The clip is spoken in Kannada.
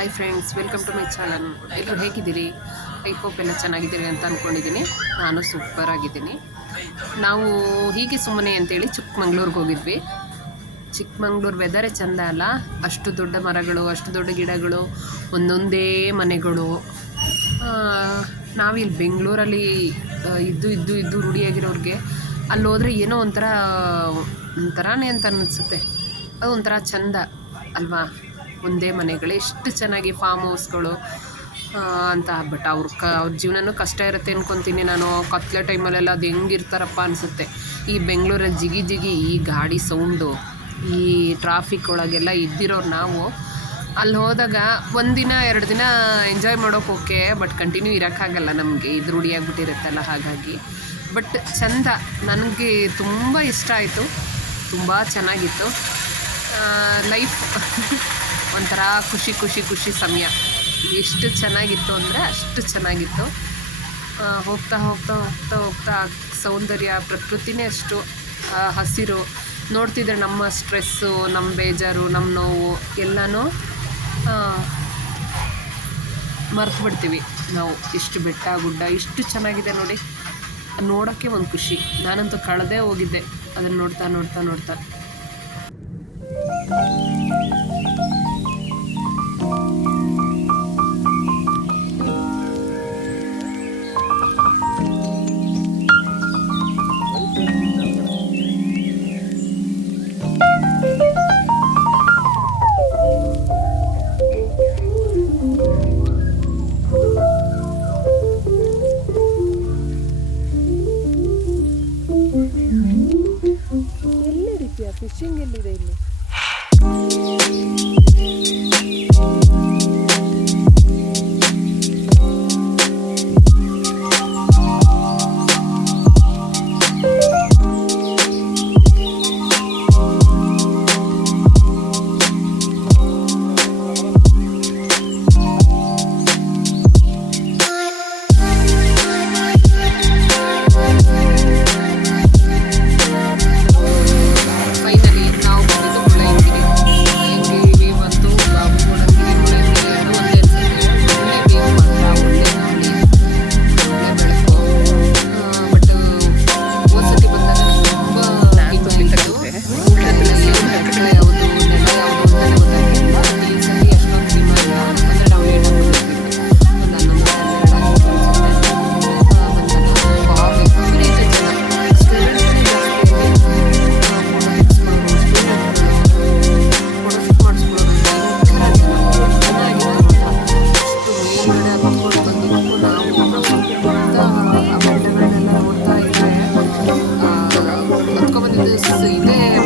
Hi friends welcome to my channel ಎಲ್ಲರೂ ಹೇಗಿದ್ದೀರಿ? ಐ ಹೋಪ್ ಎಲ್ಲ ಚೆನ್ನಾಗಿದ್ದೀರಿ ಅಂತ ಅಂದ್ಕೊಂಡಿದ್ದೀನಿ ನಾನು ಸೂಪರ್ ಆಗಿದ್ದೀನಿ. ನಾವು ಹೀಗೆ ಸುಮ್ಮನೆ ಅಂತೇಳಿ ಚಿಕ್ಕಮಂಗ್ಳೂರಿಗೆ ಹೋಗಿದ್ವಿ. ಚಿಕ್ಕಮಂಗ್ಳೂರು ವೆದರೇ ಚೆಂದ ಅಲ್ಲ. ಅಷ್ಟು ದೊಡ್ಡ ಮರಗಳು, ಅಷ್ಟು ದೊಡ್ಡ ಗಿಡಗಳು, ಒಂದೊಂದೇ ಮನೆಗಳು. ನಾವಿಲ್ಲಿ ಬೆಂಗಳೂರಲ್ಲಿ ಇದ್ದು ಇದ್ದು ಇದ್ದು ರೂಢಿಯಾಗಿರೋರಿಗೆ ಅಲ್ಲಿ ಹೋದರೆ ಏನೋ ಒಂಥರ, ಒಂಥರನೇ ಅಂತ ಅನ್ನಿಸುತ್ತೆ ಅದು ಒಂಥರ ಚಂದ, ಅಲ್ವಾ? ಒಂದೇ ಮನೆಗಳು ಎಷ್ಟು ಚೆನ್ನಾಗಿ ಫಾರ್ಮ್ ಹೌಸ್ಗಳು ಅಂತ ಬಟ್ ಅವ್ರ ಕ, ಅವ್ರ ಜೀವನನೂ ಕಷ್ಟ ಇರುತ್ತೆ ಅನ್ಕೊತೀನಿ ನಾನು. ಕತ್ಲೆ ಟೈಮಲ್ಲೆಲ್ಲ ಅದು ಹೆಂಗಿರ್ತಾರಪ್ಪ ಅನಿಸುತ್ತೆ. ಈ ಬೆಂಗಳೂರಲ್ಲಿ ಜಿಗಿ ಜಿಗಿ ಈ ಗಾಡಿ ಸೌಂಡು ಈ ಟ್ರಾಫಿಕ್ ಒಳಗೆಲ್ಲ ಇದ್ದಿರೋರು ನಾವು ಅಲ್ಲಿ ಹೋದಾಗ ಒಂದಿನ ಎರಡು ದಿನ ಎಂಜಾಯ್ ಮಾಡೋಕೆ ಓಕೆ ಬಟ್ ಕಂಟಿನ್ಯೂ ಇರೋಕ್ಕಾಗಲ್ಲ ನಮಗೆ. ಇದು ರೂಢಿಯಾಗ್ಬಿಟ್ಟಿರುತ್ತಲ್ಲ ಹಾಗಾಗಿ. ಬಟ್ ಚಂದ, ನನಗೆ ತುಂಬ ಇಷ್ಟ ಆಯಿತು. ತುಂಬ ಚೆನ್ನಾಗಿತ್ತು. ಲೈಫ್ ಒಂಥರ ಖುಷಿ ಖುಷಿ ಖುಷಿ ಸಮಯ. ಎಷ್ಟು ಚೆನ್ನಾಗಿತ್ತು ಅಂದರೆ ಅಷ್ಟು ಚೆನ್ನಾಗಿತ್ತು. ಹೋಗ್ತಾ ಹೋಗ್ತಾ ಹೋಗ್ತಾ ಹೋಗ್ತಾ ಸೌಂದರ್ಯ, ಪ್ರಕೃತಿನೇ ಅಷ್ಟು ಹಸಿರು. ನೋಡ್ತಿದ್ರೆ ನಮ್ಮ ಸ್ಟ್ರೆಸ್ಸು, ನಮ್ಮ ಬೇಜಾರು, ನಮ್ಮ ನೋವು ಎಲ್ಲನೂ ಮರ್ತು ಬಿಡ್ತೀವಿ ನಾವು. ಇಷ್ಟು ಬೆಟ್ಟ, ಗುಡ್ಡ, ಇಷ್ಟು ಚೆನ್ನಾಗಿದೆ ನೋಡಿ. ನೋಡೋಕ್ಕೆ ಒಂದು ಖುಷಿ. ನಾನಂತೂ ಕಳೆದೇ ಹೋಗಿದ್ದೆ. ಅದನ್ನು ನೋಡ್ತಾ ನೋಡ್ತಾ ನೋಡ್ತಾ. Çingilli'deyim ben. 水で。